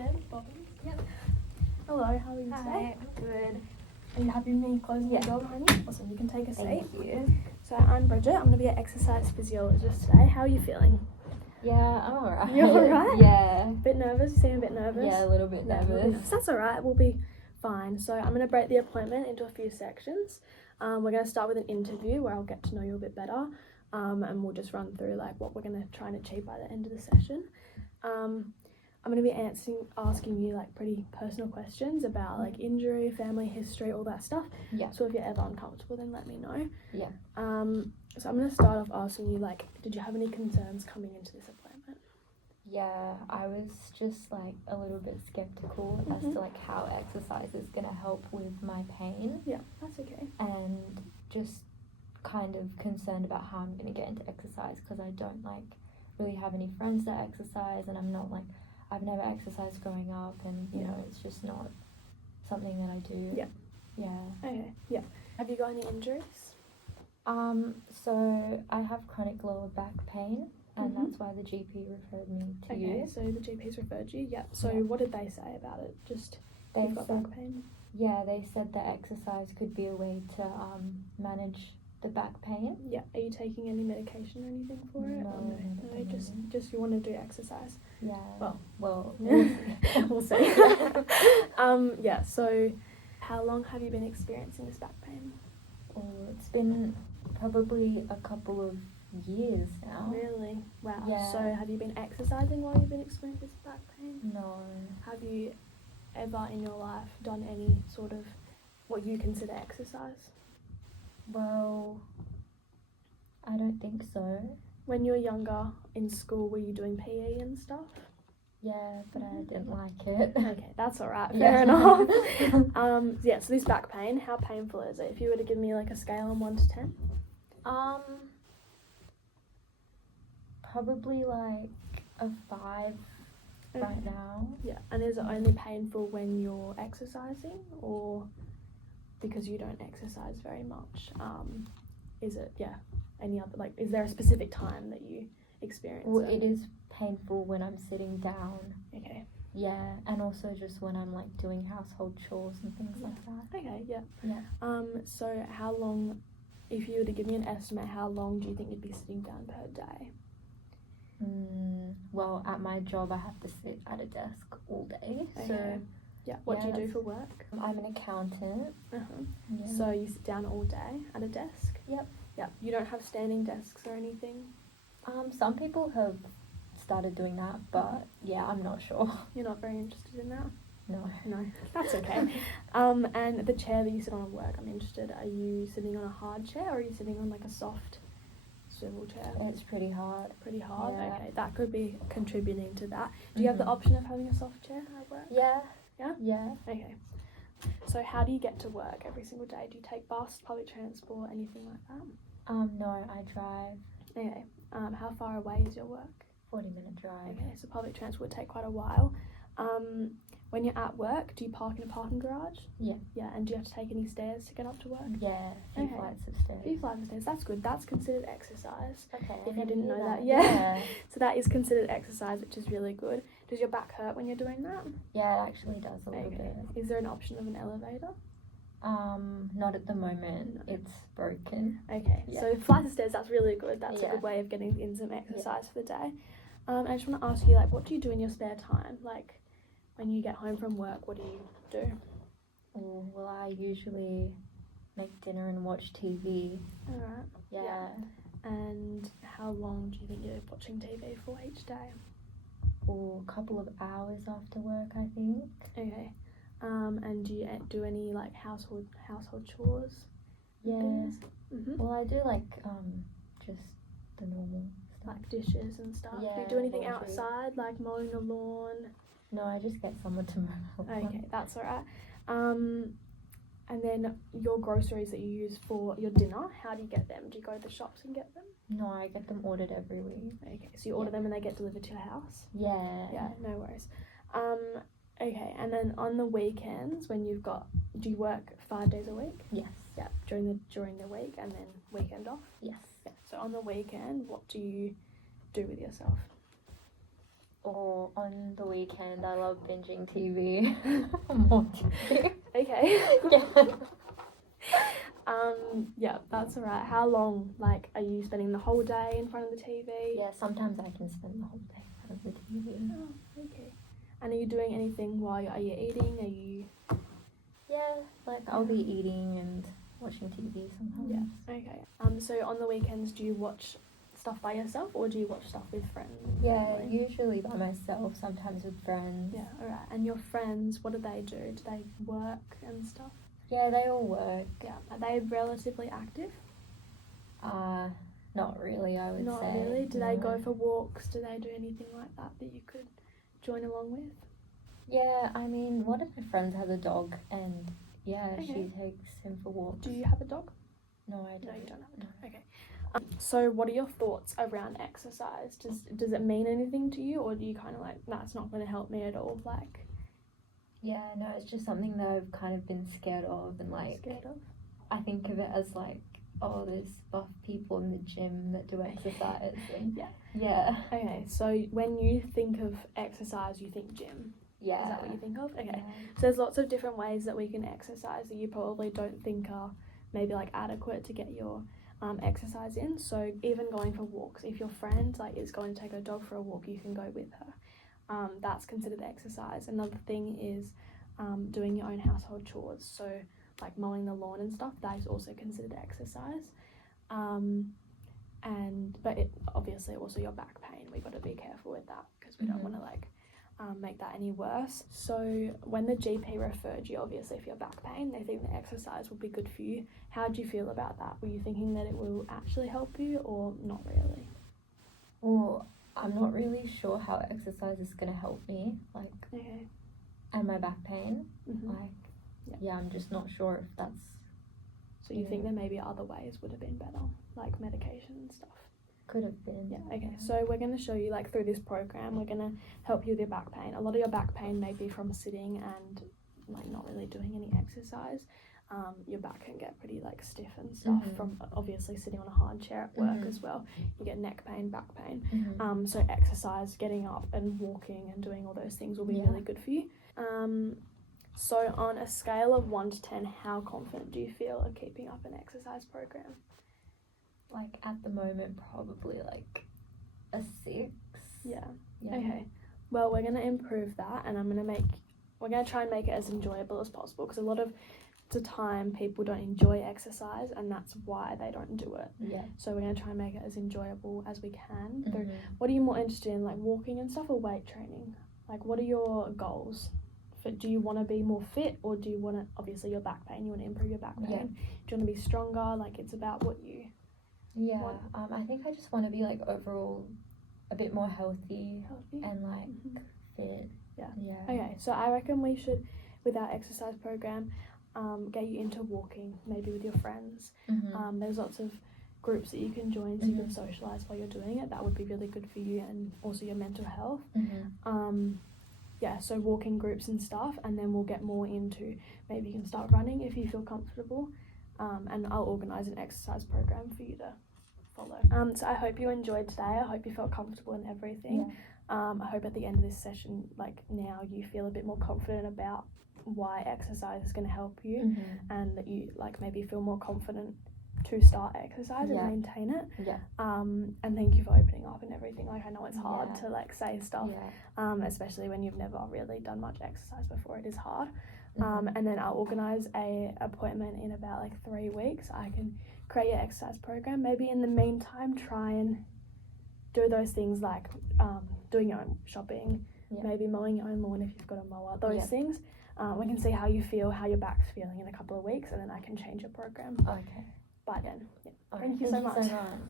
Deb, Bobby. Yep. Hello, how are you Hi, today? I'm good. Are you happy with me closing the Yeah. door behind you? Awesome, you can take a seat. Thank you. So I'm Bridget, I'm going to be an exercise physiologist today. How are you feeling? Yeah, I'm alright. You're alright? Yeah. Bit nervous? You seem a bit nervous? Yeah, a little bit Yeah, a little bit nervous. nervous. That's alright, we'll be fine. So I'm going to break the appointment into a few sections. We're going to start with an interview where I'll get to know you a bit better, and we'll just run through like what we're going to try and achieve by the end of the session. I'm going to be asking you like pretty personal questions about like injury, family history, all that stuff. Yeah. So if you're ever uncomfortable, then let me know. Yeah. So I'm going to start off asking you like, did you have any concerns coming into this appointment? Yeah, I was just like a little bit skeptical as to like how exercise is going to help with my pain, Yeah, that's okay. and just kind of concerned about how I'm going to get into exercise because I don't like really have any friends that exercise, and I've never exercised growing up, and you know, it's just not something that I do. Yeah. Yeah. Okay, yeah. Have you got any injuries? So I have chronic lower back pain, and that's why the GP referred me to you. Okay, so the GP's referred you, yeah. So Yeah. what did they say about it? Just, They you've got said, back pain? yeah, they said that exercise could be a way to manage the back pain. Yeah. Are you taking any medication or anything for it? No, Or not at the just moment. you want to do exercise. Yeah. Well, we'll see. we'll see. Yeah, so how long have you been experiencing this back pain? Oh, it's been probably a couple of years now. Really? Wow. Yeah. So have you been exercising while you've been experiencing this back pain? No. Have you ever in your life done any sort of what you consider exercise? Well, I don't think so. When you were younger in school, were you doing PE and stuff? Yeah, but I didn't like it. Okay, that's alright, Yeah. fair enough. Yeah, so this back pain, how painful is it? If you were to give me like a scale on 1 to 10? Probably like a 5 right now. Yeah, and is it only painful when you're exercising, or because you don't exercise very much? Is it, any other, like, is there a specific time that you experience Well, it? it is painful when I'm sitting down. Okay. Yeah, and also just when I'm like doing household chores and things like that. Okay, yeah. Yeah. So how long, if you were to give me an estimate, how long do you think you'd be sitting down per day? Well, at my job I have to sit at a desk all day. Okay. So Yeah. What yeah, do you do that's- for work? I'm an accountant. Yeah. So you sit down all day at a desk? Yep. Yeah. You don't have standing desks or anything? Some people have started doing that, but yeah, I'm not sure. You're not very interested in that? No. No, that's okay. And the chair that you sit on at work, I'm interested. Are you sitting on a hard chair or are you sitting on like a soft swivel chair? It's pretty hard. Pretty hard? Yeah. Okay, that could be contributing to that. Do you have the option of having a soft chair at work? Yeah. Yeah? Yeah. Okay. So how do you get to work every single day? Do you take bus, public transport, anything like that? No, I drive. Okay. How far away is your work? 40-minute drive. Okay, so public transport would take quite a while. When you're at work, do you park in a parking garage? Yeah. Yeah, and do you have to take any stairs to get up to work? Yeah, a few Okay. flights of A stairs. few flights of stairs, that's good. That's considered exercise. Okay. If I you didn't knew know that, Yeah. yeah. So that is considered exercise, which is really good. Does your back hurt when you're doing that? Yeah, it actually does a little Okay. bit. Is there an option of an elevator? Not at the moment. No. It's broken. Okay, Yeah. so flights of stairs, that's really good. That's a Yeah. good way of getting in some exercise for the day. I just want to ask you, like, what do you do in your spare time? Like, when you get home from work, what do you do? Oh, well, I usually make dinner and watch TV. Alright. Yeah. And how long do you think you're watching TV for each day? Or a couple of hours after work, I think. Okay. And do you do any like household chores? Yeah. Mm-hmm. Well, I do like just the normal stuff. Like dishes and stuff. Do you Yeah, do anything laundry. outside, like mowing the lawn? No, I just get someone to mow my lawn. Okay, that's alright. And then your groceries that you use for your dinner, how do you get them? Do you go to the shops and get them? No, I get them ordered every week. Okay, so you order them and they get delivered to your house? Yeah. Yeah, no worries. Okay, and then on the weekends when do you work 5 days a week? Yes. Yeah, during the week and then weekend off? Yes. Yeah. So on the weekend, what do you do with yourself? Or on the weekend, I love binging TV. More TV. Okay. Yeah. Yeah, that's alright. How long, like, are you spending the whole day in front of the TV? Yeah, sometimes I can spend the whole day in front of the TV. Oh, okay. And are you doing anything while are you eating? Are you... Yeah, like I'll be eating and watching TV sometimes. Yeah, okay. So on the weekends, do you watch stuff by yourself or do you watch stuff with friends? Yeah, family? usually by myself, sometimes with friends. Yeah, alright. And your friends, what do they do? Do they work and stuff? Yeah, they all work. Yeah. Are they relatively active? Not really, I would Not say. really. Do they No. go for walks? Do they do anything like that that you could join along with? Yeah, I mean, one of my friends has a dog, and yeah, Okay. she takes him for walks. Do you have a dog? No, I don't. No, you don't have a No. dog. Okay. So what are your thoughts around exercise? Does it mean anything to you, or do you kind of like, nah, it's not going to help me at all? Like, Yeah, no, it's just something that I've kind of been scared of, and like, scared of? I think of it as like, oh, there's buff people in the gym that do exercise, and yeah. Okay, so when you think of exercise, you think gym. Yeah. Is that what you think of? Okay. Yeah. So there's lots of different ways that we can exercise that you probably don't think are maybe like adequate to get your exercise in. So even going for walks, if your friend like is going to take her dog for a walk, you can go with her. That's considered exercise. Another thing is doing your own household chores. So like mowing the lawn and stuff, that is also considered exercise. But it obviously also your back pain, we got to be careful with that because we don't want to like make that any worse. So when the GP referred you, obviously for your back pain, they think the exercise will be good for you. How do you feel about that? Were you thinking that it will actually help you or not really? Well, I'm not really sure how exercise is going to help me, like, Okay. and my back pain. Mm-hmm. Like, yeah, I'm just not sure if that's... So you think there maybe other ways would have been better, like medication and stuff? Could have been. Yeah, okay. So we're going to show you, like, through this program, we're going to help you with your back pain. A lot of your back pain may be from sitting and, like, not really doing any exercise. Your back can get pretty, like, stiff and stuff from obviously sitting on a hard chair at work as well. You get neck pain, back pain. So exercise, getting up and walking and doing all those things will be really good for you. So on a scale of 1 to 10, how confident do you feel of keeping up an exercise program? Like, at the moment, probably, like, a 6. Yeah. Yeah. Okay. Well, we're going to improve that, and we're going to try and make it as enjoyable as possible, because a lot of the time people don't enjoy exercise, and that's why they don't do it. Yeah. So we're going to try and make it as enjoyable as we can. What are you more interested in, like walking and stuff or weight training? Like, what are your goals? Do you want to be more fit, or do you want to, obviously your back pain, you want to improve your back pain? Yeah. Do you want to be stronger? Like, it's about what you want. I think I just want to be, like, overall a bit more healthy and, like, fit. Yeah. Yeah. Okay, so I reckon we should, with our exercise program, get you into walking, maybe with your friends. There's lots of groups that you can join so you can socialise while you're doing it. That would be really good for you and also your mental health. So walking groups and stuff, and then we'll get more into, maybe you can start running if you feel comfortable, and I'll organise an exercise program for you to follow. So I hope you enjoyed today. I hope you felt comfortable in everything. I hope at the end of this session, like now, you feel a bit more confident about why exercise is going to help you, and that you like maybe feel more confident to start exercise and maintain it. And thank you for opening up and everything. Like, I know it's hard to like say stuff, especially when you've never really done much exercise before. It is hard. And then I'll organise a appointment in about like 3 weeks. I can create your exercise program. Maybe in the meantime, try and do those things like doing your own shopping, maybe mowing your own lawn if you've got a mower, those things. We can see how you feel, how your back's feeling in a couple of weeks, and then I can change your program. Okay. By then. Okay. Thank you so much.